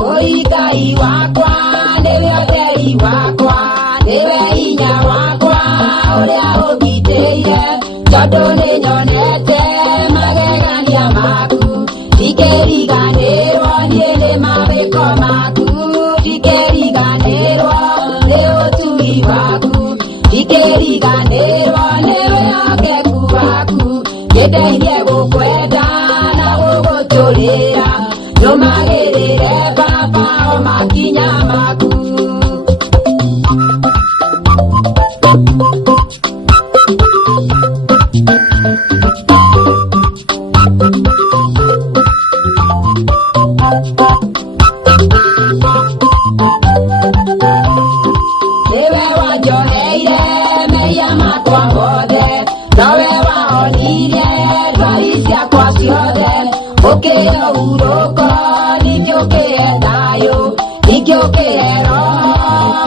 Oigai wakwa, newe oteri wakwa, newe hinya wakwa, uria ungiteire, tondu ninyonete magegania maku, ndikeriganirwo nie ni mawiko maku, ndikeriganirwo ni utui waku, ndikeriganirwo ni wĩhokeku waku, nyendeire gukwenda na guguturira, ndumagirire baba o makinya maku. Niwe wanjoheire mehia makwa mothe, nowe wahonirie ndwari ciakwa ciothe, ũkĩhe ũhurũko ningĩ ũkĩhe thayũ, ningĩ ũkĩhe Roho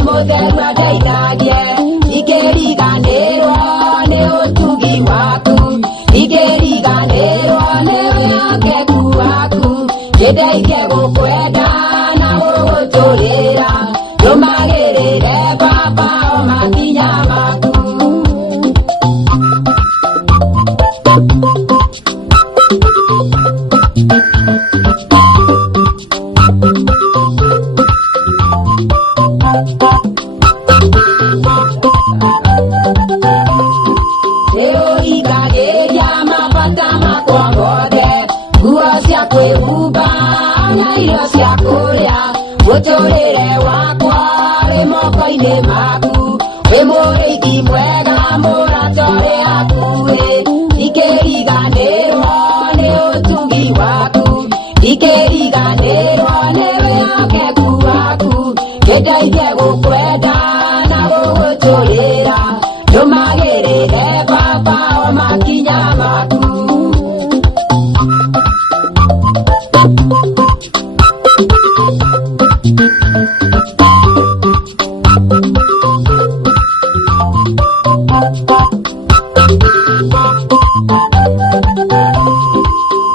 Mũtheru andeithagie, ndikĩriganĩrwo nĩ ũtugi waku, ndikĩriganĩrwo nĩ wĩhokeku waku, nyendeire gũkwenda na gũgũtũrĩra, ndũmagĩrĩre baba o makinya maku. Nĩũhingagĩria mabata makwa mothe, nguo cia kwĩhumba na irio cia kũrĩa, mũtũrĩre wakwa wĩ moko-inĩ maku, wĩ mũrĩithi mwega mũrata ũrĩ hakuhĩ, ndikĩriganĩrwo nĩ ũtugi waku, ndikĩriganĩrwo nĩ wĩhokeku waku, nyendeire gũkwenda na gũgũtũrĩra, ndũmagĩrĩre baba o makinya maku.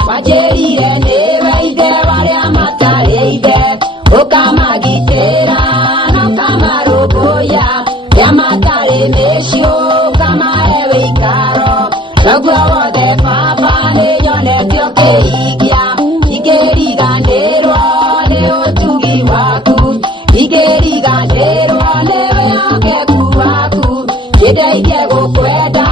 Wanjĩrire nĩwe ithe warĩa matarĩ ithe, ũkamagitĩra na ũkamarũmbũiya, rĩa matarĩ mĩciĩ ũkamahe wĩikaro, naguo wothe baba nĩnyonete ũkĩhingia, ndikĩriganĩrwo nĩ ũtugi waku, ndikĩriganĩrwo nĩ wĩhokeku waku, nyendeire gũkwenda